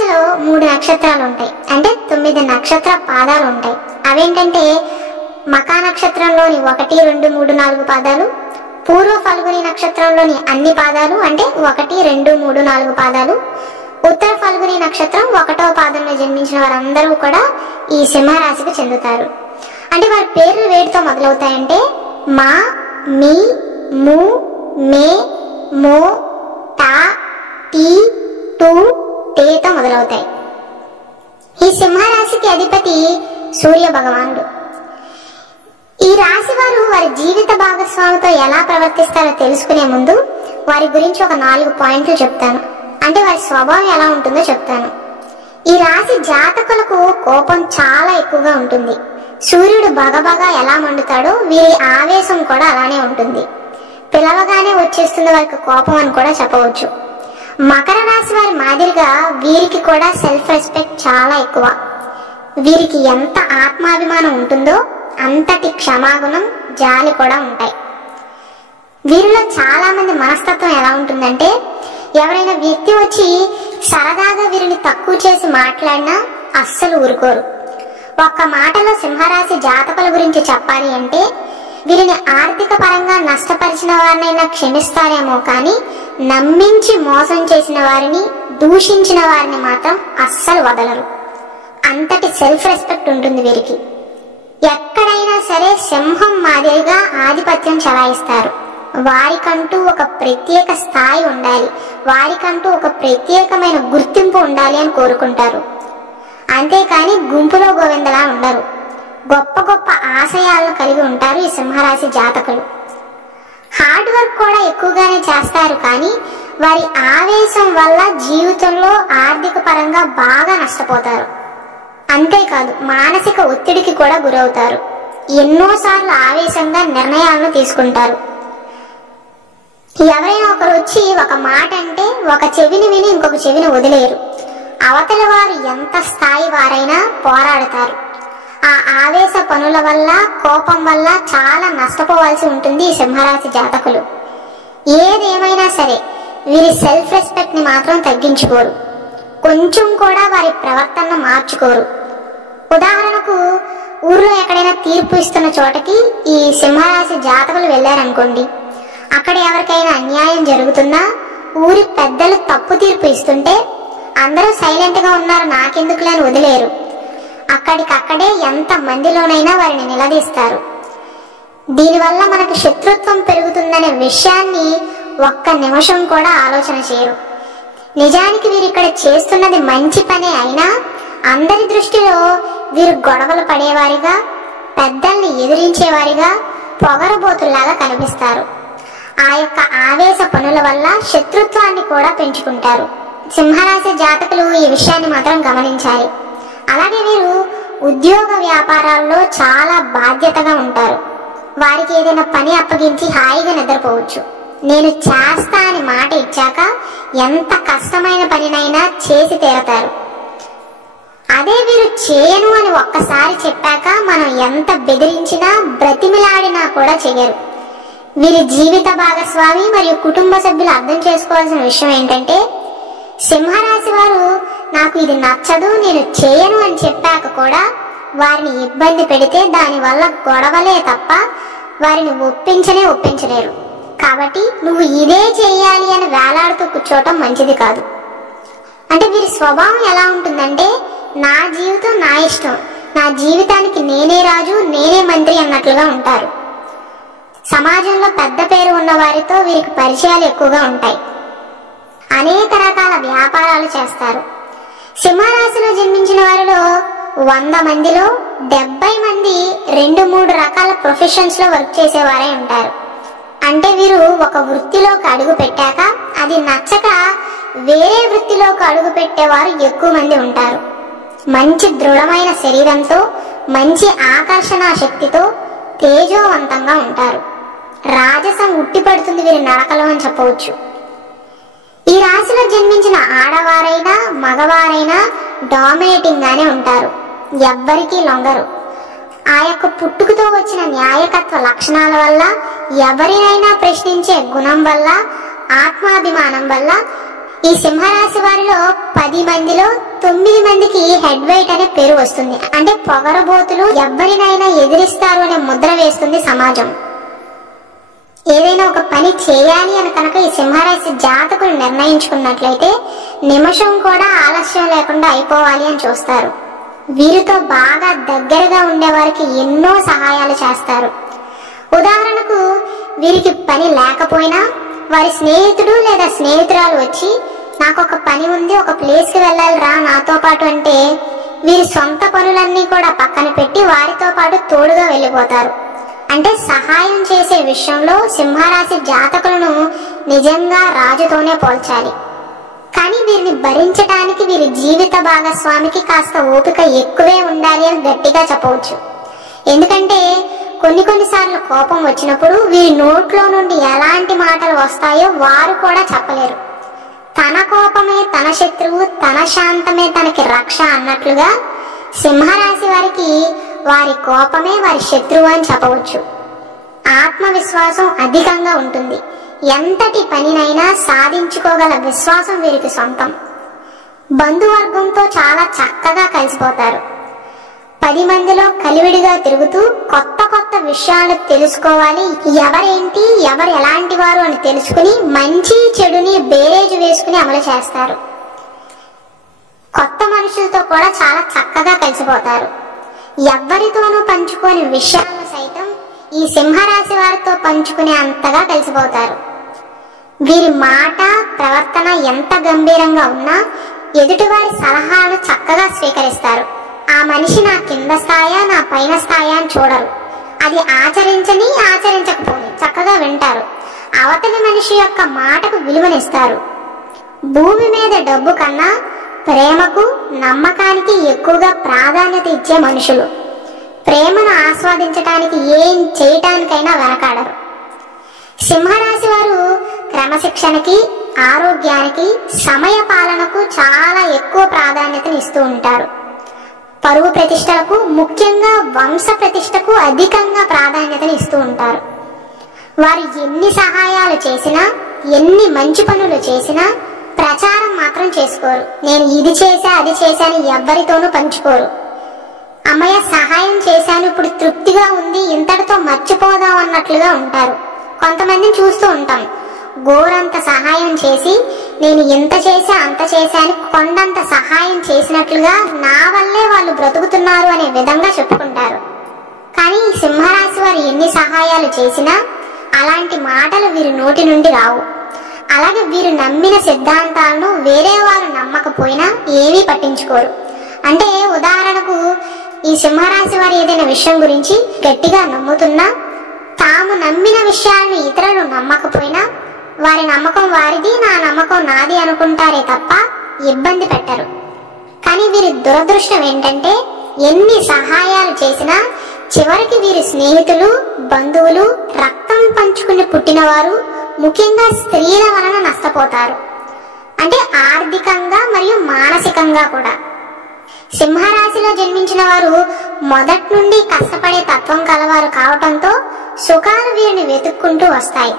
సింహరాశిలో 3 నక్షత్రాలు ఉంటాయి, అంటే 9 నక్షత్ర పాదాలు ఉంటాయి. అవేంటంటే మకా నక్షత్రంలోని 1, 2, 3, 4 పాదాలు, పూర్వ ఫల్గుని నక్షత్రంలోని అన్ని పాదాలు అంటే 1, 2, 3, 4 పాదాలు, ఉత్తర ఫల్గుని నక్షత్రం 1వ పాదంలో జన్మించిన వారందరూ కూడా ఈ సింహరాశికి చెందుతారు. అంటే వారి పేర్లు వేటితో మొదలవుతాయంటే మా, మీ, ము, మే, మో, టా, టీ, టు, టేతో మొదలవుతాయి. ఈ సింహరాశికి అధిపతి సూర్య భగవానుడు. ఈ రాశి వారు వారి జీవిత భాగస్వామితో ఎలా ప్రవర్తిస్తారో తెలుసుకునే ముందు వారి గురించి ఒక 4 పాయింట్లు చెప్తాను. అంటే వారి స్వభావం ఎలా ఉంటుందో చెప్తాను. ఈ రాశి జాతకులకు కోపం చాలా ఎక్కువగా ఉంటుంది. సూర్యుడు బగబగా ఎలా మండుతాడో వీరి ఆవేశం కూడా అలానే ఉంటుంది. పిలవగానే వచ్చేస్తుంది వారికి కోపం అని కూడా చెప్పవచ్చు. మకర రాశి వారి మాదిరిగా వీరికి కూడా సెల్ఫ్ రెస్పెక్ట్ చాలా ఎక్కువ. వీరికి ఎంత ఆత్మాభిమానం ఉంటుందో అంతటి క్షమాగుణం, జాలి కూడా ఉంటాయి. వీరిలో చాలా మంది మనస్తత్వం ఎలా ఉంటుందంటే ఎవరైనా వ్యక్తి వచ్చి సరదాగా వీరిని తక్కువ చేసి మాట్లాడినా అస్సలు ఊరుకోరు. ఒక్క మాటలో సింహరాశి జాతకుల గురించి చెప్పాలి అంటే వీరిని ఆర్థిక పరంగా నష్టపరిచిన వారినైనా క్షమిస్తారేమో కానీ నమ్మించి మోసం చేసిన వారిని, దూషించిన వారిని మాత్రం అస్సలు వదలరు. అంతటి సెల్ఫ్ రెస్పెక్ట్ ఉంటుంది వీరికి. ఎక్కడైనా సరే సింహం మాదిరిగా ఆధిపత్యం చెలాయిస్తారు. వారికంటూ ఒక ప్రత్యేక స్థాయి ఉండాలి, వారికంటూ ఒక ప్రత్యేకమైన గుర్తింపు ఉండాలి అని కోరుకుంటారు. అంతేకాని గుంపులో గోవిందలా ఉండరు. గొప్ప గొప్ప ఆశయాలను కలిగి ఉంటారు ఈ సింహరాశి జాతకులు. హార్డ్ వర్క్ కూడా ఎక్కువగానే చేస్తారు, కానీ వారి ఆవేశం వల్ల జీవితంలో ఆర్థిక పరంగా బాగా నష్టపోతారు. అంతేకాదు మానసిక ఒత్తిడికి కూడా గురవుతారు. ఎన్నోసార్లు ఆవేశంగా నిర్ణయాలను తీసుకుంటారు. ఎవరైనా ఒకరు వచ్చి ఒక మాట అంటే ఒక చెవిని విని ఇంకొక చెవిని వదిలేరు. అవతల వారు ఎంత స్థాయి వారైనా పోరాడతారు. ఆ ఆవేశ పనుల వల్ల, కోపం వల్ల చాలా నష్టపోవాల్సి ఉంటుంది ఈ సింహరాశి జాతకులు. ఏదేమైనా సరే వీరి సెల్ఫ్ రెస్పెక్ట్ ని మాత్రం తగ్గించుకోరు. కొంచెం కూడా వారి ప్రవర్తన మార్చుకోరు. ఉదాహరణకు ఊర్లో ఎక్కడైనా తీర్పు ఇస్తున్న చోటకి ఈ సింహరాశి జాతకులు వెళ్ళారనుకోండి, అక్కడ ఎవరికైనా అన్యాయం జరుగుతున్నా ఊరి పెద్దలు తప్పు తీర్పు ఇస్తుంటే అందరూ సైలెంట్ గా ఉన్నారు, నాకెందుకులే అని వదిలేరు. అక్కడికక్కడే ఎంత మందిలోనైనా వారిని నిలదీస్తారు. దీనివల్ల మనకు శత్రుత్వం పెరుగుతుందనే విషయాన్ని ఒక్క నిమిషం కూడా ఆలోచన చేయరు. నిజానికి వీరు ఇక్కడ చేస్తున్నది మంచి పనే అయినా అందరి దృష్టిలో వీరు గొడవలు పడేవారిగా, పెద్దల్ని ఎదిరించేవారిగా, పొగరబోతుల్లాగా కనిపిస్తారు. ఆ యొక్క ఆవేశ పనుల వల్ల శత్రుత్వాన్ని కూడా పెంచుకుంటారు. సింహరాశి జాతకులు ఈ విషయాన్ని మాత్రం గమనించాలి. అలాగే వీరు ఉద్యోగ వ్యాపారాల్లో చాలా బాధ్యతగా ఉంటారు. వారికి ఏదైనా పని అప్పగించి హాయిగా నిద్రపోవచ్చు. నేను చేస్తా అని మాట ఇచ్చాక ఎంత కష్టమైన పనినైనా చేసి తీరతారు. అదే వీరు చేయను అని ఒక్కసారి చెప్పాక మనం ఎంత బెదిరించినా, బ్రతిమిలాడినా కూడా చెయ్యరు. వీరి జీవిత భాగస్వామి మరియు కుటుంబ సభ్యులు అర్థం చేసుకోవాల్సిన విషయం ఏంటంటే సింహరాశి వారు నాకు ఇది నచ్చదు, నేను చేయను అని చెప్పాక కూడా వారిని ఇబ్బంది పెడితే దానివల్ల గొడవలే తప్ప వారిని ఒప్పించలేరు. కాబట్టి నువ్వు ఇదే చేయాలి అని వేలాడుతూ కూర్చోవటం మంచిది కాదు. అంటే వీరి స్వభావం ఎలా ఉంటుందంటే నా జీవితం నా ఇష్టం, నా జీవితానికి నేనే రాజు, నేనే మంత్రి అన్నట్లుగా ఉంటారు. సమాజంలో పెద్ద పేరు ఉన్న వారితో వీరికి పరిచయాలు ఎక్కువగా ఉంటాయి. అనేక రకాల వ్యాపారాలు చేస్తారు. సింహరాశిలో జన్మించిన వారిలో 100 మందిలో 70 మంది 2-3 రకాల ప్రొఫెషన్స్ లో వర్క్ చేసేవారే ఉంటారు. అంటే వీరు ఒక వృత్తిలోకి అడుగు పెట్టాక అది నచ్చక వేరే వృత్తిలోకి అడుగు పెట్టేవారు ఎక్కువ మంది ఉంటారు. మంచి దృఢమైన శరీరంతో, మంచి ఆకర్షణ శక్తితో తేజోవంతంగా ఉంటారు. రాజసం ఉట్టిపడుతుంది వీరి నడకలో అని చెప్పవచ్చు. ఈ రాశిలో జన్మించిన ఆడవారైనా మగవారైనా డామినేటింగ్ గానే ఉంటారు. ఎవ్వరికీ లొంగరు. ఆ యొక్క పుట్టుకతో వచ్చిన న్యాయకత్వ లక్షణాల వల్ల, ఎవరినైనా ప్రశ్నించే గుణం వల్ల, ఆత్మాభిమానం వల్ల ఈ సింహరాశి వారిలో 10 మందిలో 9 మందికి హెడ్ వెయిట్ అనే పేరు వస్తుంది. అంటే పొగరబోతులు, ఎవరినైనా ఎదిరిస్తారు అనే ముద్ర వేస్తుంది సమాజం. ఏదైనా ఒక పని చేయాలి అని కనుక ఈ సింహరాశి జాతకులు నిర్ణయించుకున్నట్లయితే నిమిషం కూడా ఆలస్యం లేకుండా అయిపోవాలి అని చూస్తారు. వీరితో బాగా దగ్గరగా ఉండేవారికి ఎన్నో సహాయాలు చేస్తారు. ఉదాహరణకు వీరికి పని లేకపోయినా వారి స్నేహితుడు లేదా స్నేహితురాలు వచ్చి నాకు ఒక పని ఉంది, ఒక ప్లేస్కి వెళ్ళాలి రా నాతో పాటు అంటే వీరి సొంత పనులన్నీ కూడా పక్కన పెట్టి వారితో పాటు తోడుగా వెళ్ళిపోతారు. అంటే సహాయం చేసే విషయంలో సింహరాశి జాతకులను నిజంగా రాజుతోనే పోల్చాలి. కానీ వీరిని భరించడానికి వీరి జీవిత భాగస్వామికి కాస్త ఓపిక ఎక్కువే ఉండాలి అని గట్టిగా చెప్పవచ్చు. ఎందుకంటే కొన్నిసార్లు కోపం వచ్చినప్పుడు వీరి నోట్లో నుండి ఎలాంటి మాటలు వస్తాయో వారు కూడా చెప్పలేరు. తన కోపమే తన శత్రువు, తన శాంతమే తనకి రక్ష అన్నట్లుగా సింహరాశి వారికి వారి కోపమే వారి శత్రువు అని చెప్పవచ్చు. ఆత్మవిశ్వాసం అధికంగా ఉంటుంది. ఎంతటి పనినైనా సాధించుకోగల విశ్వాసం వీరికి సొంతం. బంధువర్గంతో చాలా చక్కగా కలిసిపోతారు. 10 మందిలో కలివిడిగా తిరుగుతూ కొత్త విషయాలు తెలుసుకోవాలి, ఎవరేంటి ఎవరు ఎలాంటి వారు అని తెలుసుకుని మంచి చెడుని బేరేజు వేసుకుని అమలు చేస్తారు. కొత్త మనుషులతో కూడా చాలా చక్కగా కలిసిపోతారు. ఎవ్వరితోనూ పంచుకోని విషయాలను సైతం ఈ సింహరాశి వారితో పంచుకునే అంతగా కలిసిపోతారు. వీరి మాట ప్రవర్తన ఎంత గంభీరంగా ఉన్నా ఎదుటివారి సలహాలను చక్కగా స్వీకరిస్తారు. ఆ మనిషి నా కింద స్థాయా నా పైన స్థాయా అని చూడరు. అది ఆచరించని ఆచరించకపోని చక్కగా వింటారు. అవతలి మనిషి యొక్క మాటకు విలువనిస్తారు. భూమి మీద డబ్బు కన్నా ప్రేమకు నమ్మకానికి ఎక్కువగా ప్రాధాన్యత ఇచ్చే మనుషులు. ప్రేమను ఆస్వాదించడానికి ఏం చేయటానికైనా వెనకాడరు. సింహరాశి వారు క్రమశిక్షణకి, ఆరోగ్యానికి, సమయ పాలనకు చాలా ఎక్కువ ప్రాధాన్యతను ఇస్తూ ఉంటారు. పరువు ప్రతిష్టలకు, ముఖ్యంగా వంశ ప్రతిష్టకు అధికంగా ప్రాధాన్యతను ఇస్తూ ఉంటారు. వారు ఎన్ని సహాయాలు చేసినా, ఎన్ని మంచి పనులు చేసినా ప్రచారం మాత్రం చేసుకోరు. నేను ఇది చేశా అది చేశాను ఎవ్వరితోనూ పంచుకోరు. అమ్మయ్య సహాయం చేశాను ఇప్పుడు తృప్తిగా ఉంది ఇంతటితో మర్చిపోదాం అన్నట్లుగా ఉంటారు. కొంతమందిని చూస్తూ ఉంటాం, గోరంత సహాయం చేసి నేను ఎంత చేశా అంత చేశాను కొండంత సహాయం చేసినట్లుగా నా వల్లే వాళ్ళు బ్రతుకుతున్నారు అనే విధంగా చెప్పుకుంటారు. కానీ ఈ సింహరాశి వారు ఎన్ని సహాయాలు చేసినా అలాంటి మాటలు వీరి నోటి నుండి రావు. అలాగే వీరు నమ్మిన సిద్ధాంతాలను వేరే వారు నమ్మకపోయినా ఏమీ పట్టించుకోరు. అంటే ఉదాహరణకు ఈ సింహరాశి వారు ఏదైనా విషయం గురించి గట్టిగా నమ్ముతున్నా తాము నమ్మిన విషయాలను ఇతరులు నమ్మకపోయినా వారి నమ్మకం వారిది, నా నమ్మకం నాది అనుకుంటారే తప్ప ఇబ్బంది పెట్టరు. కానీ వీరి దురదృష్టం ఏంటంటే ఎన్ని సహాయాలు చేసినా చివరికి వీరి స్నేహితులు, బంధువులు, రక్తం పంచుకుని పుట్టినవారు, ముఖ్యంగా స్త్రీల వలన నష్టపోతారు. అంటే ఆర్థికంగా మరియు మానసికంగా కూడా. సింహరాశిలో జన్మించిన వారు మొదటి నుండి కష్టపడే తత్వం కలవారు కావటంతో సుఖాలు వీరిని వెతుక్కుంటూ వస్తాయి.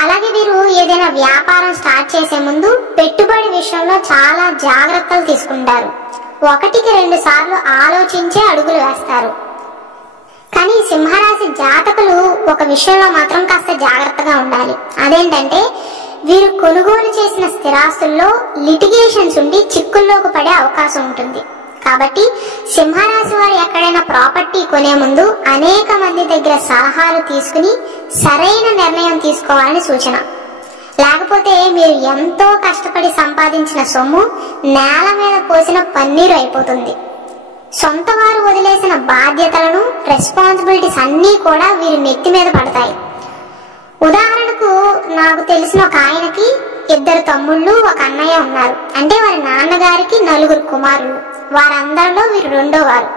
అలాగే వీరు ఏదైనా వ్యాపారం స్టార్ట్ చేసే ముందు పెట్టుబడి విషయంలో చాలా జాగ్రత్తలు తీసుకుంటారు. 1-2 సార్లు ఆలోచించే అడుగులు వేస్తారు. కానీ సింహరాశి జాతకులు ఒక విషయంలో మాత్రం కాస్త జాగ్రత్తగా ఉండాలి. అదేంటంటే వీరు కొనుగోలు చేసిన స్థిరాస్తుల్లో లిటిగేషన్స్ ఉండి చిక్కుల్లోకి పడే అవకాశం ఉంటుంది. కాబట్టి సింహరాశి వారు ఎక్కడైనా ప్రాపర్టీ కొనే ముందు అనేక మంది దగ్గర సలహాలు తీసుకుని సరైన నిర్ణయం తీసుకోవాలని సూచన. లేకపోతే మీరు ఎంతో కష్టపడి సంపాదించిన సొమ్ము నేల మీద పోసిన పన్నీరు అయిపోతుంది. సొంత వారు వదిలేసిన బాధ్యతలను, రెస్పాన్సిబిలిటీస్ అన్నీ కూడా వీరి నెత్తి మీద పడతాయి. ఉదాహరణకు నాకు తెలిసిన ఒక ఆయనకి 2 తమ్ముళ్ళు, 1 అన్నయ్య ఉన్నారు. అంటే వారి నాన్నగారికి 4 కుమారులు. వారందరిలో వీరు 2వ వారు.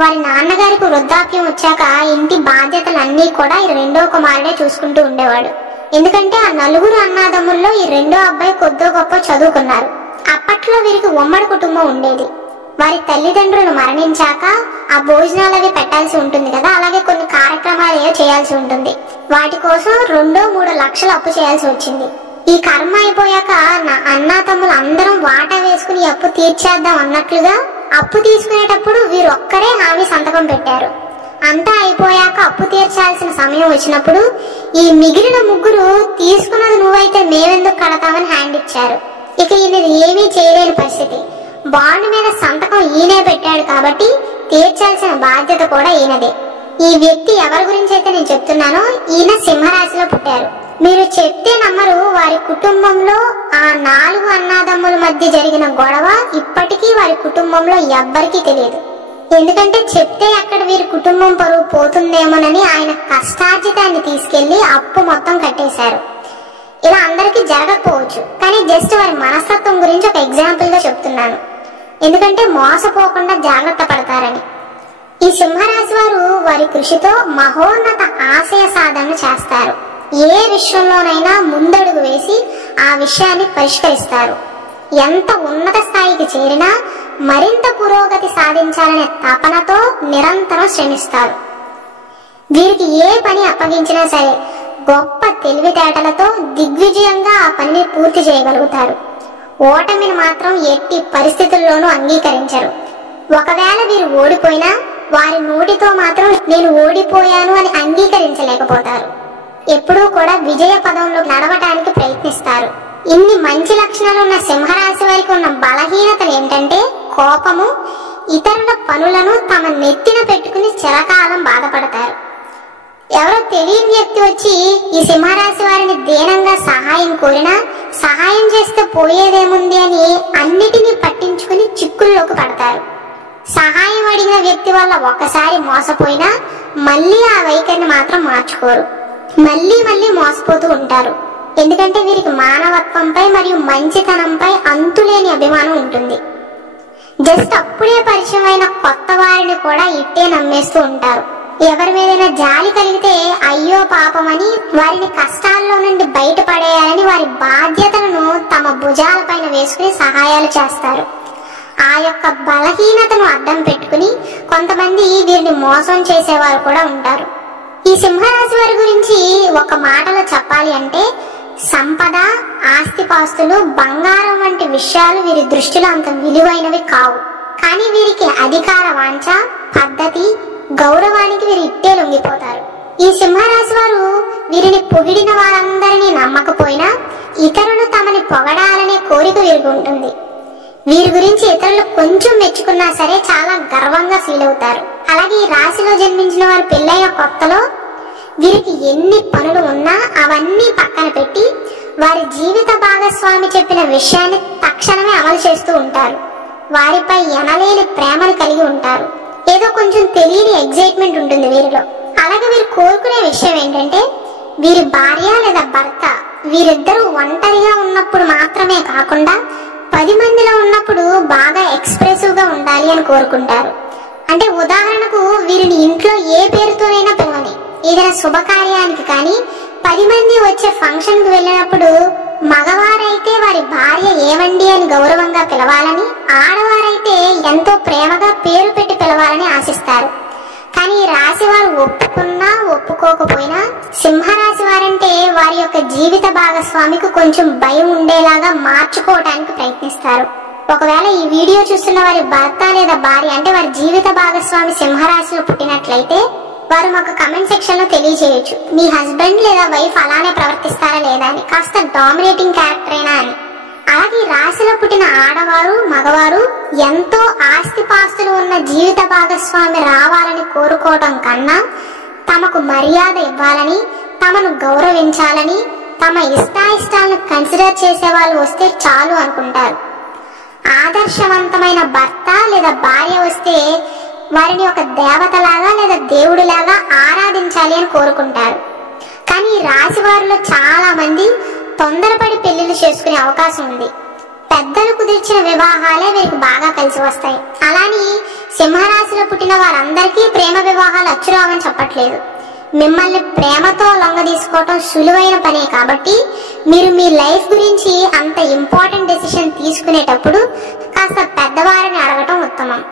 వారి నాన్నగారికి వృద్ధాప్యం వచ్చాక ఇంటి బాధ్యతలన్నీ కూడా ఈ 2వ కుమారుడే చూసుకుంటూ ఉండేవాడు. ఎందుకంటే ఆ 4 అన్నదమ్ముల్లో ఈ 2వ అబ్బాయి కొద్దో గొప్ప చదువుకున్నారు. అప్పట్లో వీరికి ఉమ్మడి కుటుంబం ఉండేది. వారి తల్లిదండ్రులు మరణించాక ఆ భోజనాలు అవి పెట్టాల్సి ఉంటుంది కదా, అలాగే కొన్ని కార్యక్రమాలు ఏవో చేయాల్సి ఉంటుంది. వాటి కోసం 2-3 లక్షలు అప్పు చేయాల్సి వచ్చింది. ఈ కర్మ అయిపోయాక నా అన్నా తమ్ములు అందరం వాటా వేసుకుని అప్పు తీర్చేద్దాం అన్నట్లుగా అప్పు తీసుకునేటప్పుడు వీరు ఒక్కరే హామీ సంతకం పెట్టారు. అంతా అయిపోయాక అప్పు తీర్చాల్సిన సమయం వచ్చినప్పుడు ఈ మిగిలిన ముగ్గురు తీసుకున్నది నువ్వైతే మేమెందుకు కడతామని హ్యాండ్ ఇచ్చారు. ఇక ఈయనది ఏమీ చేయలేని పరిస్థితి. బాండ్ మీద సంతకం ఈయనే పెట్టాడు కాబట్టి తీర్చాల్సిన బాధ్యత కూడా ఈయనదే. ఈ వ్యక్తి ఎవరి గురించి అయితే నేను చెప్తున్నానో ఈయన సింహరాశిలో పుట్టారు. మీరు చెప్తే నమ్మరు, వారి కుటుంబంలో ఆ 4 అన్నాదమ్ముల మధ్య జరిగిన గొడవ ఇప్పటికీ వారి కుటుంబంలో ఎవ్వరికీ తెలియదు. ఎందుకంటే చెప్తే అక్కడ వీరి కుటుంబం పరువు పోతుందేమోనని ఆయన కష్టార్జితాన్ని తీసుకెళ్లి అప్పు మొత్తం కట్టేశారు. ఇలా అందరికీ జరగకపోవచ్చు, కానీ జస్ట్ వారి మనస్తత్వం గురించి ఒక ఎగ్జాంపుల్ గా చెప్తున్నాను, ఎందుకంటే మోసపోకుండా జాగ్రత్త పడతారని. ఈ సింహరాశి వారు వారి కృషితో మహోన్నత ఆశయ సాధన చేస్తారు. ఏ విషయంలోనైనా ముందడుగు వేసి ఆ విషయాన్ని పరిష్కరిస్తారు. ఎంత ఉన్నత స్థాయికి చేరినా మరింత పురోగతి సాధించాలనే తపనతో నిరంతరం శ్రమిస్తారు. వీరికి ఏ పని అప్పగించినా సరే గొప్ప తెలివితేటలతో దిగ్విజయంగా ఆ పనిని పూర్తి చేయగలుగుతారు. ఓటమిని మాత్రం ఎట్టి పరిస్థితుల్లోనూ అంగీకరించరు. ఒకవేళ వీరు ఓడిపోయినా వారి నోటితో మాత్రం నేను ఓడిపోయాను అని అంగీకరించలేకపోతారు. ఎప్పుడూ కూడా విజయ పదంలో నడవటానికి ప్రయత్నిస్తారు. ఇన్ని మంచి లక్షణాలు ఉన్న సింహరాశి వారికి ఉన్న బలహీనతలు ఏంటంటే కోపము, ఇతరుల పనులను తమ నెత్తిన పెట్టుకుని చిరకాలం బాధపడతారు. ఎవరో తెలియని వ్యక్తి వచ్చి ఈ సింహరాశి వారిని దీనంగా సహాయం కోరినా సహాయం చేస్తే పోయేదేముంది అని అన్నిటినీ పట్టించుకుని చిక్కుల్లోకి పడతారు. సహాయం అడిగిన వ్యక్తి వల్ల ఒక్కసారి మోసపోయినా మళ్ళీ ఆ వైఖరిని మాత్రం మార్చుకోరు. మళ్ళీ మళ్ళీ మోసపోతూ ఉంటారు. ఎందుకంటే వీరికి మానవత్వంపై మరియు మంచితనంపై అంతులేని అభిమానం ఉంటుంది. జస్ట్ అప్పుడే పరిచయం అయిన కొత్త వారిని కూడా ఇట్టే నమ్మేస్తూ ఉంటారు. ఎవరి మీదైనా జాలి కలిగితే అయ్యో పాపమని వారిని కష్టాల్లో నుండి బయటపడేయాలని వారి బాధ్యతలను తమ భుజాలపైన వేసుకుని సహాయాలు చేస్తారు. ఆ యొక్క బలహీనతను అడ్డం పెట్టుకుని కొంతమంది వీరిని మోసం చేసేవారు కూడా ఉంటారు. ఈ సింహరాశి వారి గురించి ఒక మాటలో చెప్పాలి అంటే సంపద, ఆస్తిపాస్తులు, బంగారం వంటి విషయాలు వీరి దృష్టిలో అంత విలువైనవి కావు. కానీ వీరికి అధికార వాంఛ, పద్ధతి, గౌరవానికి వీరు ఇట్టే లొంగిపోతారు. ఈ సింహరాశి వారు వీరిని పొగిడిన వారందరినీ నమ్మకపోయినా ఇతరులు తమని పొగడాలనే కోరిక వీరికి ఉంటుంది. వీరి గురించి ఇతరులు కొంచెం మెచ్చుకున్నా సరే చాలా గర్వంగా ఫీల్ అవుతారు. అలాగే ఈ రాశిలో జన్మించిన వారు పెళ్ళైన కొత్తలో వీరికి ఎన్ని పనులు ఉన్నా అవన్నీ పక్కన పెట్టి వారి జీవిత భాగస్వామి చెప్పిన విషయాన్ని తక్షణమే అమలు చేస్తూ ఉంటారు. వారిపై ఎనలేని ప్రేమను కలిగి ఉంటారు. ఏదో కొంచెం తెలియని ఎగ్జైట్మెంట్ ఉంటుంది వీరిలో. అలాగే వీరు కోరుకునే విషయం ఏంటంటే వీరి భార్య లేదా భర్త వీరిద్దరూ ఒంటరిగా ఉన్నప్పుడు మాత్రమే కాకుండా 10 మందిలో ఉన్నప్పుడు బాగా ఎక్స్ప్రెసివ్ గా ఉండాలి అని కోరుకుంటారు. అంటే ఉదాహరణకు వీరిని ఇంట్లో ఏ పేరుతోనైనా పిలవని, ఏదైనా శుభకార్యానికి కానీ 10 మంది వచ్చే ఫంక్షన్ కు వెళ్ళినప్పుడు మగవారైతే వారి భార్య ఏమండి అని గౌరవంగా పిలవాలని, ఆడవారైతే ఎంతో ప్రేమగా పేరు పెట్టి పిలవాలని ఆశిస్తారు. కానీ ఈ రాశి వారు ఒప్పుకున్నా ఒప్పుకోకపోయినా సింహరాశి వారంటే వారి యొక్క జీవిత భాగస్వామికి కొంచెం భయం ఉండేలాగా మార్చుకోవడానికి ప్రయత్నిస్తారు. ఒకవేళ ఈ వీడియో చూస్తున్న వారి భర్త లేదా భార్య అంటే వారి జీవిత భాగస్వామి సింహరాశిలో పుట్టినట్లయితే వారు మాకు కమెంట్ సెక్షన్ లో తెలియజేయొచ్చు. మీ హస్బెండ్ లేదా వైఫ్ అలానే ప్రవర్తిస్తారా లేదా అని, కాస్త డామినేటింగ్ క్యారెక్టరేనా అని. అలాగే ఈ రాశిలో పుట్టిన ఆడవారు, మగవారు ఎంతో ఆస్తిపాస్తులు ఉన్న జీవిత భాగస్వామి రావాలని కోరుకోవడం కన్నా తమకు మర్యాద ఇవ్వాలని, తమను గౌరవించాలని, తమ ఇష్టాయిష్టాలను కన్సిడర్ చేసే వాళ్ళు వస్తే చాలు అనుకుంటారు. ఆదర్శవంతమైన భర్త లేదా భార్య వస్తే వారిని ఒక దేవతలాగా లేదా దేవుడిలాగా ఆరాధించాలి అని కోరుకుంటారు. కానీ ఈ రాశి వారిలో చాలా మంది తొందరపడి పెళ్లిళ్ళు చేసుకునే అవకాశం ఉంది. పెద్దలు కుదిర్చిన వివాహాలే వీరికి బాగా కలిసి వస్తాయి. అలాని సింహరాశిలో పుట్టిన వారందరికీ ప్రేమ వివాహాలు అచ్చురావని చెప్పట్లేదు. మిమ్మల్ని ప్రేమతో లొంగ తీసుకోవటం సులువైన పనే కాబట్టి మీరు మీ లైఫ్ గురించి అంత ఇంపార్టెంట్ డెసిషన్ తీసుకునేటప్పుడు కాస్త పెద్దవారిని అడగటం ఉత్తమం.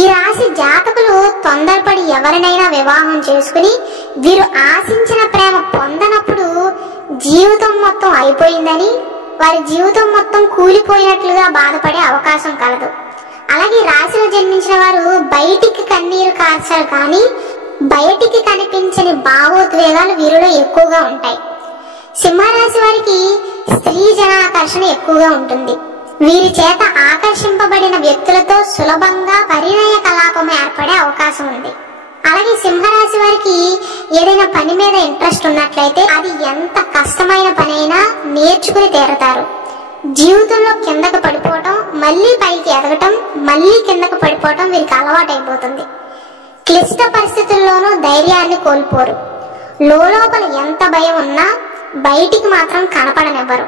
ఈ రాశి జాతకులు తొందరపడి ఎవరినైనా వివాహం చేసుకుని వీరు ఆశించిన ప్రేమ పొందనప్పుడు జీవితం మొత్తం అయిపోయిందని, వారి జీవితం మొత్తం కూలిపోయినట్లుగా బాధపడే అవకాశం కలదు. అలాగే రాశిలో జన్మించిన వారు బయటికి కన్నీరు కార్చారు కానీ బయటికి కనిపించని భావోద్వేగాలు వీరిలో ఎక్కువగా ఉంటాయి. సింహరాశి వారికి స్త్రీ జనాకర్షణ ఎక్కువగా ఉంటుంది. వీరి చేత ఆకర్షింపబడిన వ్యక్తులతో సులభంగా పరిణయ కలాపం ఏర్పడే అవకాశం ఉంది. అలాగే సింహరాశి వారికి ఏదైనా పని మీద ఇంట్రెస్ట్ ఉన్నట్లయితే అది ఎంత కష్టమైన పని అయినా నేర్చుకుని తీరతారు. జీవితంలో కిందకు పడిపోవటం, మళ్ళీ పైకి ఎదగటం, మళ్ళీ కిందకు పడిపోవటం వీరికి అలవాటైపోతుంది. క్లిష్ట పరిస్థితుల్లోనూ ధైర్యాన్ని కోల్పోరు. లోపల ఎంత భయం ఉన్నా బయటికి మాత్రం కనపడనివ్వరు.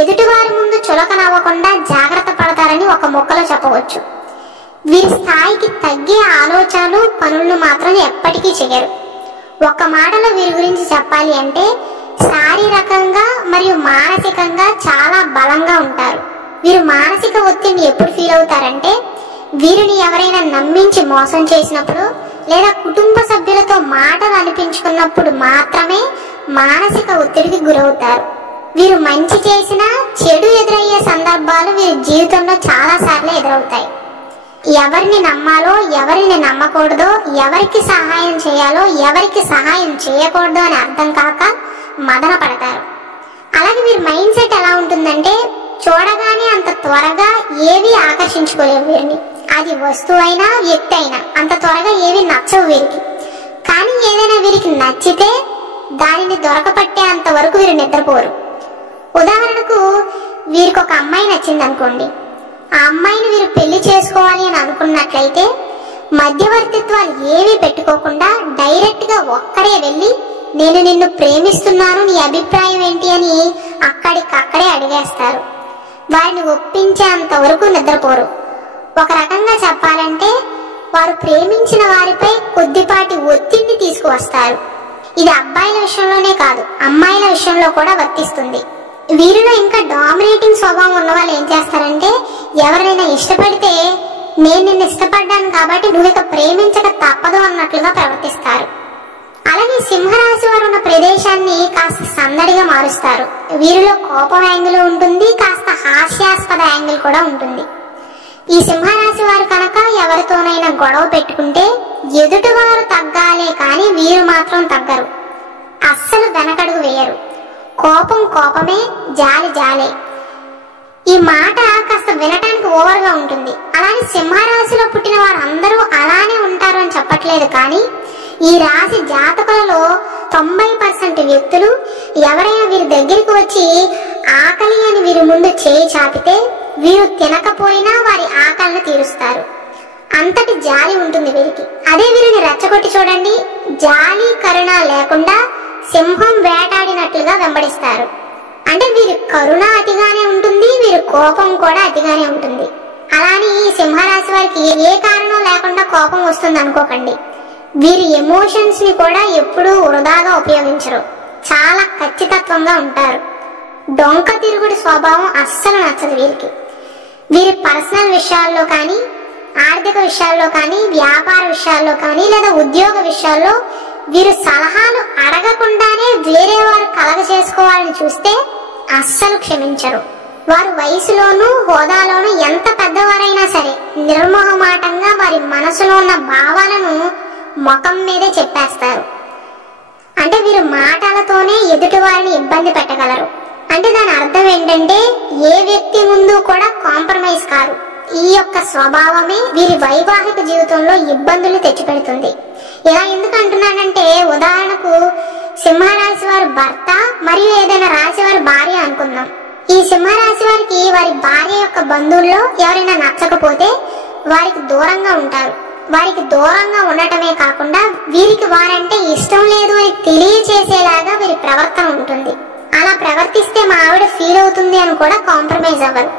ఎదుటివారి ముందు చులకనవ్వకుండా జాగ్రత్త పడతారని ఒక ముక్కలో చెప్పవచ్చు. వీరి స్థాయికి తగ్గే ఆలోచనలు, పనులను మాత్రం ఎప్పటికీ చేయరు. ఒక్క మాటలో వీరి గురించి చెప్పాలి అంటే శారీరకంగా మరియు మానసికంగా చాలా బలంగా ఉంటారు. వీరు మానసిక ఒత్తిడిని ఎప్పుడు ఫీల్ అవుతారంటే వీరిని ఎవరైనా నమ్మించి మోసం చేసినప్పుడు లేదా కుటుంబ సభ్యులతో మాటలు అనిపించుకున్నప్పుడు మాత్రమే మానసిక ఒత్తిడికి గురవుతారు. వీరు మంచి చేసినా చెడు ఎదురయ్యే సందర్భాలు వీరి జీవితంలో చాలా సార్లు ఎదురవుతాయి. ఎవరిని నమ్మాలో, ఎవరిని నమ్మకూడదో, ఎవరికి సహాయం చేయాలో, ఎవరికి సహాయం చేయకూడదో అని అర్థం కాక మదన పడతారు. అలాగే వీరి మైండ్ సెట్ ఎలా ఉంటుందంటే చూడగానే అంత త్వరగా ఏవి ఆకర్షించుకోలేవు వీరిని. అది వస్తువు అయినా వ్యక్తి అయినా అంత త్వరగా ఏవి నచ్చవు వీరికి. కానీ ఏదైనా వీరికి నచ్చితే దానిని దొరకపట్టే అంత వరకు వీరు నిద్రపోరు. ఉదాహరణకు వీరికి ఒక అమ్మాయి నచ్చింది అనుకోండి. ఆ అమ్మాయిని వీరు పెళ్లి చేసుకోవాలి అని అనుకున్నట్లయితే మధ్యవర్తిత్వాలు ఏమీ పెట్టుకోకుండా డైరెక్ట్ గా ఒక్కడే వెళ్ళి నేను నిన్ను ప్రేమిస్తున్నాను, నీ అభిప్రాయం ఏంటి అని అక్కడికక్కడే అడిగేస్తారు. వారిని ఒప్పించేంత వరకు నిద్రపోరు. ఒక రకంగా చెప్పాలంటే వారు ప్రేమించిన వారిపై కొద్దిపాటి ఒత్తిడిని తీసుకువస్తారు. ఇది అబ్బాయిల విషయంలోనే కాదు, అమ్మాయిల విషయంలో కూడా వర్తిస్తుంది. వీరిలో ఇంకా డామినేటింగ్ స్వభావం ఉన్న వాళ్ళు ఏం చేస్తారంటే ఎవరైనా ఇష్టపడితే నేను నిన్ను ఇష్టపడ్డాను కాబట్టి నువ్వు ఇక ప్రేమించక తప్పదు అన్నట్లుగా ప్రవర్తిస్తారు. అలాగే సింహరాశి వారు ఉన్న ప్రదేశాన్ని కాస్త సందడిగా మారుస్తారు. వీరిలో కోపం యాంగిల్ ఉంటుంది, కాస్త హాస్యాస్పద యాంగిల్ కూడా ఉంటుంది. ఈ సింహరాశి వారు కనుక ఎవరితోనైనా గొడవ పెట్టుకుంటే ఎదుటివారు తగ్గాలే కానీ వీరు మాత్రం తగ్గరు. అస్సలు వెనకడుగు వేయరు. కోపం కోపమే, జాలి జాలే. ఈ మాట కాస్త వినటానికి ఓవర్ గా ఉంటుంది. అలానే సింహరాశిలో పుట్టిన వారు అందరూ అలానే ఉంటారు అని చెప్పట్లేదు, కానీ ఈ రాశి జాతకులలో 90% వ్యక్తులు ఎవరైనా వీరి దగ్గరికి వచ్చి ఆకలి అని వీరి ముందు చేయి చాపితే వీరు తినకపోయినా వారి ఆకలిని తీరుస్తారు. అంతటి జాలి ఉంటుంది వీరికి. అదే వీరిని రెచ్చగొట్టి చూడండి, జాలి కరుణ లేకుండా సింహం వేటాడినట్లుగా వెంబడిస్తారు. అంటే వీరి కరుణ అతిగానే ఉంటుంది, వీరి కోపం కూడా అతిగానే ఉంటుంది. అలానే ఈ సింహరాశి వారికి ఏ కారణం లేకుండా కోపం వస్తుంది అనుకోకండి. వీరి ఎమోషన్స్ ని కూడా ఎప్పుడూ వృధాగా ఉపయోగించరు. చాలా ఖచ్చితత్వంగా ఉంటారు. డొంక తిరుగుడు స్వభావం అస్సలు నచ్చదు వీరికి. వీరి పర్సనల్ విషయాల్లో కానీ, ఆర్థిక విషయాల్లో కానీ, వ్యాపార విషయాల్లో కానీ లేదా ఉద్యోగ విషయాల్లో వీరు సలహాలు అడగకుండానే వేరే వారు కలగ చేసుకోవాలని చూస్తే అస్సలు క్షమించరు. వారు వయసులోనూ హోదాలోనూ ఎంత పెద్దవారైనా సరే నిర్మోహమాటంగా వారి మనసులో ఉన్న భావాలను ముఖం మీదే చెప్పేస్తారు. అంటే వీరు మాటలతోనే ఎదుటి వారిని ఇబ్బంది పెట్టగలరు. అంటే దాని అర్థం ఏంటంటే ఏ వ్యక్తి ముందు కూడా కాంప్రమైజ్ కారు. ఈ యొక్క స్వభావమే వీరి వైవాహిక జీవితంలో ఇబ్బందులు తెచ్చిపెడుతుంది. ఇలా ఎందుకు అంటున్నానంటే ఉదాహరణకు సింహరాశి వారి భర్త మరియు ఏదైనా రాశి వారి భార్య అనుకుందాం. ఈ సింహరాశి వారికి వారి భార్య యొక్క బంధువుల్లో ఎవరైనా నచ్చకపోతే వారికి దూరంగా ఉంటారు. వారికి దూరంగా ఉండటమే కాకుండా వీరికి వారంటే ఇష్టం లేదు అని తెలియచేసేలాగా వీరి ప్రవర్తన ఉంటుంది. అలా ప్రవర్తిస్తే మా ఆవిడ ఫీల్ అవుతుంది అని కూడా కాంప్రమైజ్ అవ్వరు.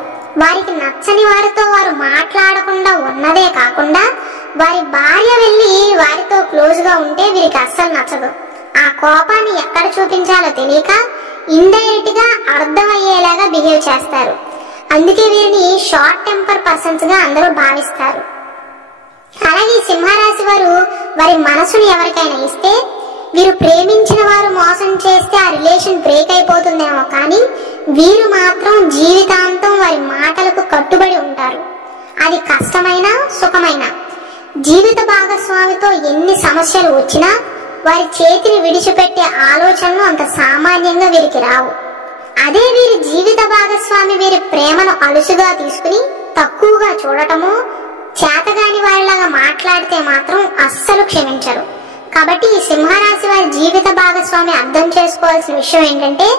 వారికి నచ్చని వారితో వారు మాట్లాడకుండా ఉన్నదే కాకుండా వారి భార్య వెళ్ళి వారితో క్లోజ్ గా ఉంటే వీరికి అస్సలు నచ్చదు. ఆ కోపాన్ని ఎక్కడ చూపించాలో తెలియక ఇండైరెక్ట్ గా అర్థమయ్యేలాగా బిహేవ్ చేస్తారు. అందుకే వీరిని షార్ట్ టెంపర్ పర్సన్స్ గా అందరూ భావిస్తారు. అలాగే సింహరాశి వారు వారి మనసుని ఎవరికైనా ఇస్తే వీరు ప్రేమించిన వారు మోసం చేస్తే ఆ రిలేషన్ బ్రేక్ అయిపోతుందేమో, కానీ వీరు మాత్రం జీవితాంతం వారి మాటలకు కట్టుబడి ఉంటారు. అది కష్టమైన సుఖమైన. జీవిత భాగస్వామితో ఎన్ని సమస్యలు వచ్చినా వారి చేతిని విడిచిపెట్టే ఆలోచనలు అంత సామాన్యంగా వీరికి రావు. అదే వీరి జీవిత భాగస్వామి వీరి ప్రేమను అలుసుగా తీసుకుని తక్కువగా చూడటము, చేతగాని వారిలాగా మాట్లాడితే మాత్రం అస్సలు క్షమించరు. కాబట్టి ఈ సింహరాశి వారి జీవిత భాగస్వామి అర్థం చేసుకోవాల్సిన విషయం ఏంటంటే,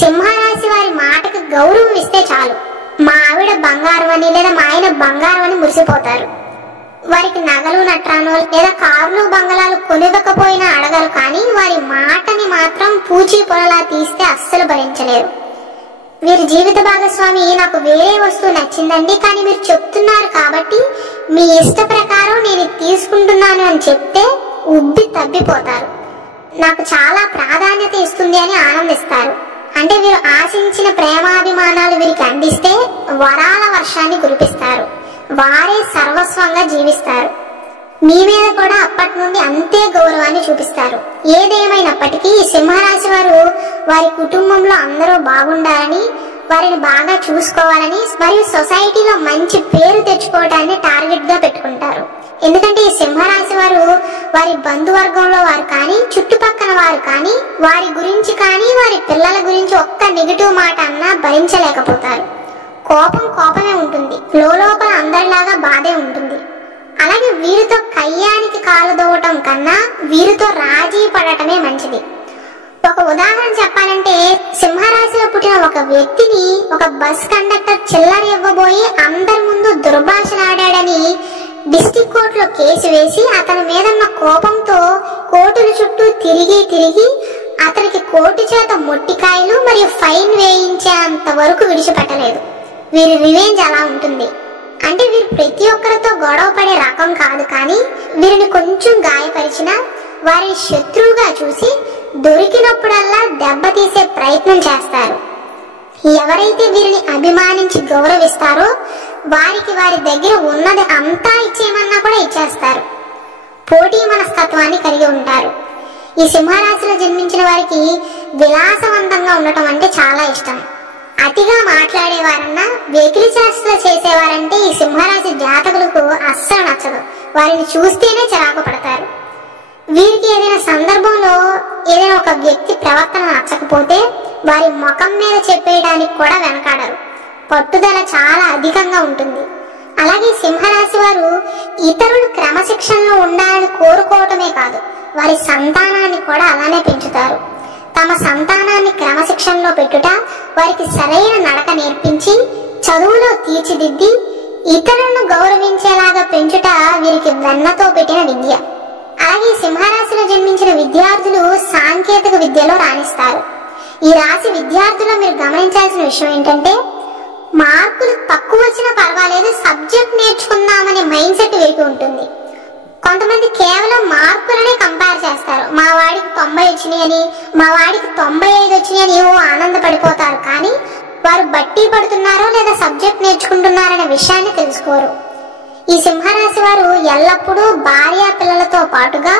సింహరాశి వారి మాటకు గౌరవం ఇస్తే చాలు. మా ఆవిడ బంగారం అని లేదా మా ఆయన బంగారం అని మురిసిపోతారు. వారికి నగలు నట్రానో లేదా కార్లు బంగళాలు కొనివ్వకపోయినా అడగరు, కానీ వారి మాటని మాత్రం పూచీ పొలలా తీస్తే అస్సలు భరించలేరు. వీరి జీవిత భాగస్వామి నాకు వేరే వస్తువు నచ్చిందండి, కానీ మీరు చెప్తున్నారు కాబట్టి మీ ఇష్ట ప్రకారం నేను తీసుకుంటున్నాను అని చెప్తే ఉబ్బి తబ్బిపోతారు. నాకు చాలా ప్రాధాన్యత ఇస్తుంది అని ఆనందిస్తారు. అంటే వీరు ఆశించిన ప్రేమాభిమానాలు వీరికి అందిస్తే వరాల వర్షాన్ని కురిపిస్తారు. వారే సర్వస్వంగా జీవిస్తారు. మీ మీద కూడా అప్పటి నుండి అంతే గౌరవాన్ని చూపిస్తారు. ఏదేమైనప్పటికీ సింహరాశి వారు వారి కుటుంబంలో అందరూ బాగుండాలని, వారిని బాగా చూసుకోవాలని మరియు సొసైటీలో మంచి పేరు తెచ్చుకోవడాన్ని టార్గెట్ గా పెట్టుకుంటారు. ఎందుకంటే ఈ సింహరాశి వారు వారి బంధువర్గంలో వారు కానీ, చుట్టుపక్కల వారు కానీ, వారి గురించి కానీ, వారి పిల్లల గురించి ఒక్క నెగిటివ్ మాట అన్నా భరించలేకపోతారు. కోపమే ఉంటుంది, లోపల అందరిలాగా బాధే ఉంటుంది. అలాగే వీరితో కయ్యానికి కాలు దోవటం కన్నా వీరితో రాజీ పడటమే మంచిది. ఒక ఉదాహరణ చెప్పాలంటే, సింహరాశిలో పుట్టిన ఒక వ్యక్తిని ఒక బస్ కండక్టర్ చిల్లర ఇవ్వబోయి అందరి ముందు దుర్భాషలాడాడని డిస్ట్రిక్ట్ కోర్టులో కేసు వేసి అతని మీద ఉన్న కోపంతో కోర్టుల చుట్టూ తిరిగి అతనికి కోర్టు చేత మొట్టికాయలు మరియు ఫైన్ వేయించేంత వరకు విడిచిపెట్టలేదు. వీరి రివెంజ్ అలా ఉంటుంది. అంటే వీరు ప్రతి ఒక్కరితో గొడవ పడే రకం కాదు, కానీ వీరిని కొంచెం గాయపరిచినా వారిని శత్రువుగా చూసి దొరికినప్పుడల్లా దెబ్బతీసే ప్రయత్నం చేస్తారు. ఎవరైతే వీరిని అభిమానించి గౌరవిస్తారో వారికి వారి దగ్గర ఉన్నది అంతా ఇచ్చేయమన్నా కూడా ఇచ్చేస్తారు. పోటీ మనస్తత్వాన్ని కలిగి ఉంటారు. ఈ సింహరాశిలో జన్మించిన వారికి విలాసవంతంగా ఉండటం అంటే చాలా ఇష్టం. అతిగా మాట్లాడేవారన్నా వెకిలి చేష్టలు చేసేవారంటే ఈ సింహరాశి జాతకులకు అస్సలు నచ్చదు. వారిని చూస్తేనే చిరాకు పడతారు. వీరికి ఏదైనా సందర్భంలో ఏదైనా ఒక వ్యక్తి ప్రవర్తన నచ్చకపోతే వారి ముఖం మీద చెప్పేయడానికి కూడా వెనకాడరు. పట్టుదల చాలా అధికంగా ఉంటుంది. అలాగే సింహరాశి వారు ఇతరులు క్రమశిక్షణలో ఉండాలని కోరుకోవటమే కాదు, వారి సంతానాన్ని కూడా అలానే పెంచుతారు. తమ సంతానాన్ని క్రమశిక్షణలో పెట్టుట, వారికి సరైన నడక నేర్పించి చదువులో తీర్చిదిద్ది ఇతరులను గౌరవించేలాగా పెంచుట వీరికి వెన్నతో పెట్టిన విద్య. అలాగే సింహరాశిలో జన్మించిన విద్యార్థులు సాంకేతిక విద్యలో రాణిస్తారు. ఈ రాశి విద్యార్థుల్లో మీరు గమనించాల్సిన విషయం ఏంటంటే, మార్కులు తక్కువ వచ్చినా పర్వాలేదు, సబ్జెక్ట్ నేర్చుకుందామనే మైండ్ సెట్ వీరికి ఉంటుంది. కొంతమంది కేవలం మార్కులనే కంపేర్ చేస్తారు. మా వాడికి 90 వచ్చినాయి అని, మా వాడికి 95 వచ్చినాయి అని ఏవో ఆనందపడిపోతారు. కానీ వారు బట్టి పడుతున్నారో లేదా సబ్జెక్ట్ నేర్చుకుంటున్నారనే విషయాన్ని తెలుసుకోరు. ఈ సింహరాశి వారు ఎల్లప్పుడూ భార్య పిల్లలతో పాటుగా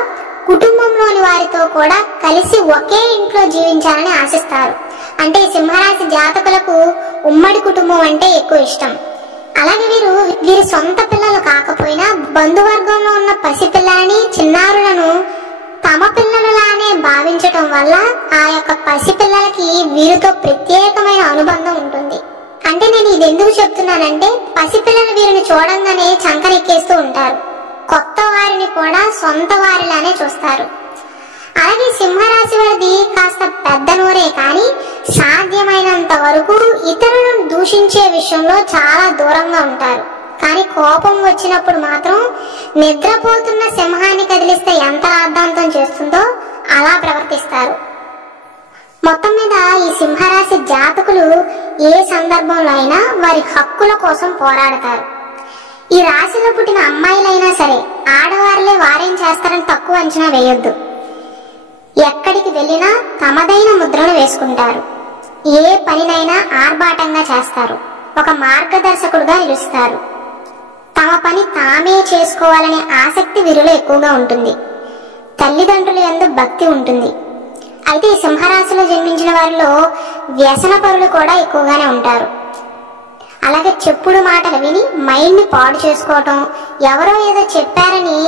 కుటుంబంలోని వారితో కూడా కలిసి ఒకే ఇంట్లో జీవించాలని ఆశిస్తారు. అంటే ఈ సింహరాశి జాతకులకు ఉమ్మడి కుటుంబం అంటే ఎక్కువ ఇష్టం. అలాగే వీరి సొంత పిల్లలు కాకపోయినా బంధువర్గంలో ఉన్న పసిపిల్లలని, చిన్నారులను తమ పిల్లలలానే భావించటం వల్ల ఆ యొక్క పసిపిల్లలకి వీరితో ప్రత్యేకమైన అనుబంధం ఉంటుంది. అంటే నేను ఇది ఎందుకు చెప్తున్నానంటే, పసిపిల్లలు వీరిని చూడంగానే చంకనెక్కేస్తూ ఉంటారు. కొత్త వారిని కూడా సొంత వారిలానే చూస్తారు. అలాగే సింహరాశి వారిది కాస్త పెద్ద నోరే, కానీ సాధ్యమైనంత వరకు ఇతరులను దూషించే విషయంలో చాలా దూరంగా ఉంటారు. కానీ కోపం వచ్చినప్పుడు మాత్రం నిద్రపోతున్న సింహాన్ని కదిలిస్తే ఎంత రాద్ధాంతం చేస్తుందో అలా ప్రవర్తిస్తారు. మొత్తం మీద ఈ సింహరాశి జాతకులు ఏ సందర్భంలో అయినా వారి హక్కుల కోసం పోరాడతారు. ఈ రాశిలో పుట్టిన అమ్మాయిలైనా సరే ఆడవారులే వారేం చేస్తారని తక్కువ అంచనా వేయొద్దు. ఎక్కడికి వెళ్ళినా తమదైన ముద్రను వేసుకుంటారు. ఏ పనినైనా ఆర్భాటంగా చేస్తారు. ఒక మార్గదర్శకుడుగా నిలుస్తారు. తమ పని తామే చేసుకోవాలనే ఆసక్తి వీరిలో ఎక్కువగా ఉంటుంది. తల్లిదండ్రుల యందు భక్తి ఉంటుంది. అయితే ఈ సింహరాశిలో జన్మించిన వారిలో వ్యసన పరులు కూడా ఎక్కువగానే ఉంటారు. అలాగే చెప్పుడు మాటలు విని మైండ్ని పాడు చేసుకోవటం, ఎవరో ఏదో చెప్పారని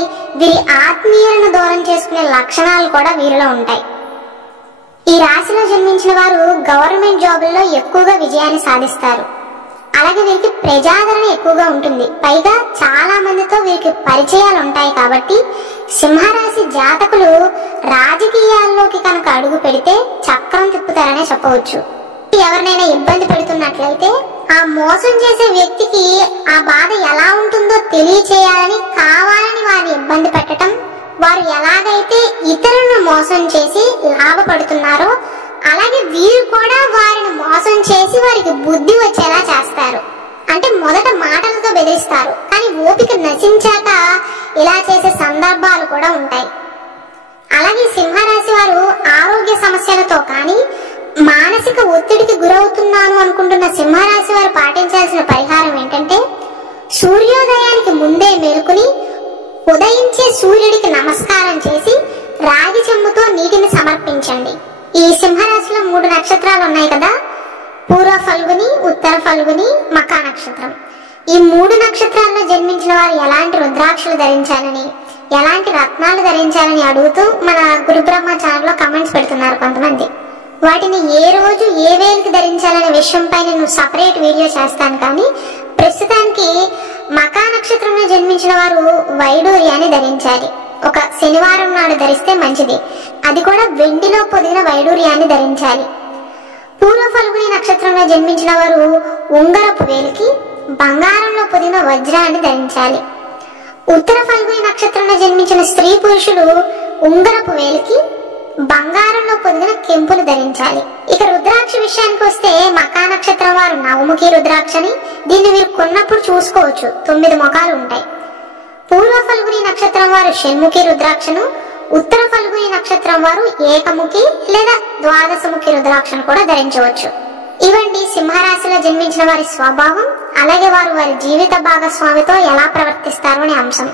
వీరి ఆత్మీయులను దూరం చేసుకునే లక్షణాలు కూడా వీరిలో ఉంటాయి. ఈ రాశిలో జన్మించిన వారు గవర్నమెంట్ జాబుల్లో ఎక్కువగా విజయాన్ని సాధిస్తారు. అలాగే వీరికి ప్రజాదరణ ఎక్కువగా ఉంటుంది. పైగా చాలా మందితో వీరికి పరిచయాలు ఉంటాయి. కాబట్టి సింహరాశి జాతకులు రాజకీయాల్లోకి కనుక అడుగు పెడితే చక్రం తిప్పుతారనే చెప్పవచ్చు. ఎవరినైనా ఇబ్బంది పెడుతున్నట్లయితే ఆ మోసం చేసే వ్యక్తికి ఆ బాధ ఎలా ఉంటుందో తెలియచేయాలని కావాలని వారిని ఇబ్బంది పెట్టడం, వారు ఎలాగైతే ఇతరులను మోసం చేసి లాభపడుతున్నారో అలాగే వీరు కూడా వారిని మోసం చేసి వారికి బుద్ధి వచ్చేలా చేస్తారు. అంటే మొదట మాటలతో బెదిరిస్తారు, కానీ ఓపిక నశించాక ఇలా చేసే సందర్భాలు కూడా ఉంటాయి. అలాగే సింహరాశి వారు ఆరోగ్య సమస్యలతో కానీ మానసిక ఒత్తిడికి గురవుతున్నాను అనుకుంటున్న సింహరాశి వారు పాటించాల్సిన పరిహారం ఏంటంటే, సూర్యోదయానికి ముందే మేలుకుని ఉదయించే సూర్యుడికి నమస్కారం చేసి రాగి చెంబుతో నీటిని సమర్పించండి. ఈ సింహరాశిలో 3 నక్షత్రాలు ఉన్నాయి కదా, పూర్వ ఫల్గుని, ఉత్తర ఫల్గుని, మకా నక్షత్రం. ఈ 3 నక్షత్రాల్లో జన్మించిన వారు ఎలాంటి రుద్రాక్షలు ధరించాలని, ఎలాంటి రత్నాలు ధరించాలని అడుగుతూ మన గురుబ్రహ్మ ఛానల్లో కమెంట్స్ పెడుతున్నారు కొంతమంది. వాటిని ఏ రోజు ఏ వేలికి ధరించాలనే విషయంపై నేను సపరేట్ వీడియో చేస్తాను. కానీ ప్రస్తుతానికి మకా నక్షత్రంలో జన్మించిన వారు వైడూర్యాన్ని ధరించాలి. ఒక శనివారం నాడు ధరిస్తే మంచిది. అది కూడా వెండిలో పొదిగిన వైడూర్యాన్ని ధరించాలి. పూర్వ ఫల్గుని నక్షత్రంలో జన్మించిన వారు ఉంగరపు వేలికి బంగారంలో పొదిగిన వజ్రాన్ని ధరించాలి. ఉత్తర ఫల్గుని నక్షత్రంలో జన్మించిన స్త్రీ పురుషులు ఉంగరపు వేలికి బంగారంలో పొదిగిన కెంపులు ధరించాలి. ఇక రుద్రాక్ష విషయానికి వస్తే మకా నక్షత్రం వారు నవముఖి రుద్రాక్షని, దీన్ని మీరు కొన్నప్పుడు చూసుకోవచ్చు, 9 ముఖాలు ఉంటాయి. పూర్వ ఫల్గుని నక్షత్రం వారు షణ్ముఖి రుద్రాక్షను, ఉత్తర ఫల్గుని నక్షత్రం వారు ఏకముఖి లేదా ద్వాదశముఖి రుద్రాక్షను కూడా ధరించవచ్చు. ఇవండి సింహరాశిలో జన్మించిన వారి స్వభావం, అలాగే వారు వారి జీవిత భాగస్వామితో ఎలా ప్రవర్తిస్తారు అనే అంశం.